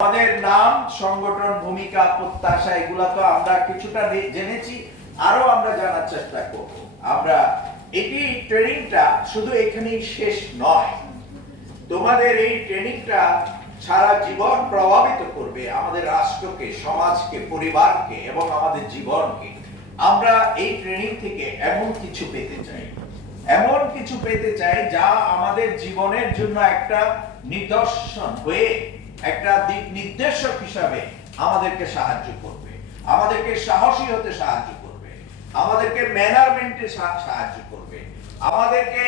আমাদের নাম, সংগঠন, ভূমিকা, প্রত্যাশা এগুলা তো আমরা কিছুটা জেনেছি, আরো আমরা জানার চেষ্টা করব। আমরা এটি ট্রেনিংটা শুধু এখানেই শেষ নয়, তোমাদের এই ট্রেনিংটা সারা জীবন প্রভাবিত করবে আমাদের রাষ্ট্রকে, সমাজকে, পরিবারকে এবং আমাদের জীবনকে। আমরা এই ট্রেনিং থেকে এমন কিছু পেতে চাই যা আমাদের জীবনের জন্য একটা নিদর্শন হয়ে, একটা দিক নির্দেশক হিসাবে আমাদেরকে সাহায্য করবে, আমাদেরকে সাহসী হতে সাহায্য করবে, আমাদেরকে ম্যানারমেন্টে সাহায্য করবে, আমাদেরকে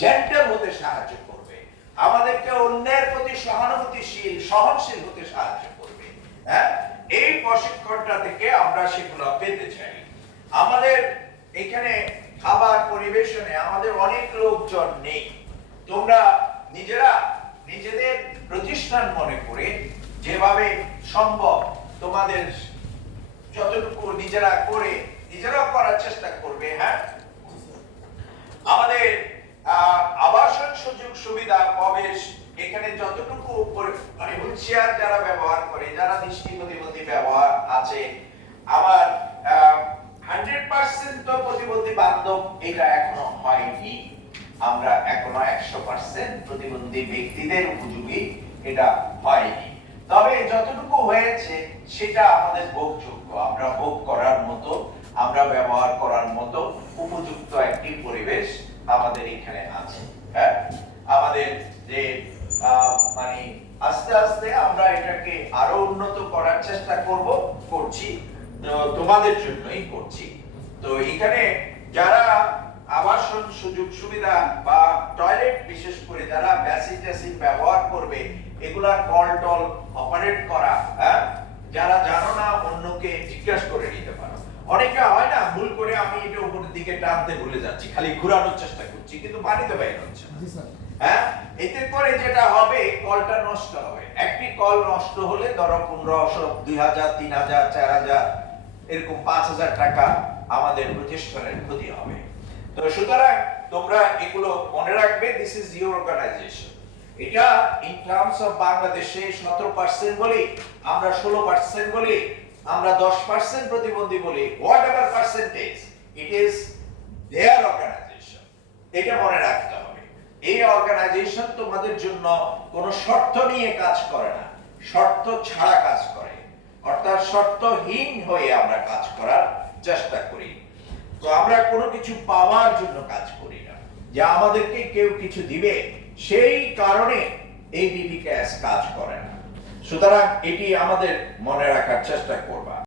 জেন্টল হতে সাহায্য করবে, আমাদেরকে অন্যের প্রতি সহানুভূতিশীল, সহনশীল হতে সাহায্য করবে। হ্যাঁ, এই প্রশিক্ষণটা থেকে আমরা সেগুলো পেতে চাই। আমাদের এখানে খাবার পরিবেশনে আমাদের অনেক লোকজন নেই। তোমরা নিজেরা নিজেদের প্রতিষ্ঠান মনে করে যেভাবে সম্ভব তোমাদের যতটুকু নিজেরা করে নিজেরাও করার চেষ্টা করবে। হ্যাঁ, আমাদের আবাসন সুযোগ সুবিধা প্রবেশ এখানে যতটুকু মানে হুঁশিয়ার যারা ব্যবহার করে, যারা দৃষ্টি প্রতিবন্ধী ব্যবহার আছে, আমার 100% তো প্রতিবন্ধী বান্ধব এটা এখনো হয়নি। আমরা এখনো 100% প্রতিবন্ধী ব্যক্তিদের উপযোগী এটা হয়নি। তবে যতটুকু হয়েছে সেটা আমাদের ভোগযোগ্য, আমরা ভোগ করার মতো, আমরা ব্যবহার করার মতো উপযুক্ত একটি পরিবেশ আমাদের এখানে আছে। হ্যাঁ, আমাদের যে মানে আস্তে আস্তে আমরা এটাকে আরো উন্নত করার চেষ্টা করছি, তোমাদের জন্যই করছি। তো এখানে যারা আবাসন সুযোগ সুবিধা বা টয়লেট, বিশেষ করে যারা বেসিন ব্যবহার করবে, এগুলা কল টল অপারেট করা, হ্যাঁ, যারা জানো না অন্যকে জিজ্ঞাসা করে নিতে পারো। অনেকে হয় না, ভুল করে আমি এটা উপরের দিকে টানতে ভুলে যাচ্ছি, খালি ঘোরানোর চেষ্টা করছি কিন্তু পানিতে বাইরে হচ্ছে না। হ্যাঁ, এতে করে যেটা হবে, কলটা নষ্ট হবে। একটি কল নষ্ট হলে ধরো 1500, 2000, 3000, 4000 এরকম 5000 টাকা আমাদের প্রতিষ্ঠানের ক্ষতি হবে। তো সুতরাং তোমরা এগুলো মনে রাখবে, দিস ইজ ইউর অর্গানাইজেশন। এটা ইন টার্মস অফ বাংলাদেশে 17% বলি, আমরা 16% বলি, আমরা 10% প্রতিবন্ধী বলি, whatever percentage, it is there organisation. এটা মনে রাখতে হবে। এই অর্গানাইজেশন তোমাদের জন্য কোনো শর্ত নিয়ে কাজ করে না, শর্ত ছাড়া কাজ করে, অর্থাৎ শর্তহীন হয়ে আমরা কাজ করার চেষ্টা করি। তো আমরা কোনো কিছু পাওয়ার জন্য কাজ করি না, যে আমাদেরকে কেউ কিছু দিবে সেই কারণে এই বিবিকেএস কাজ করে না। সুতরাং এটি আমাদের মনে রাখার চেষ্টা করবা।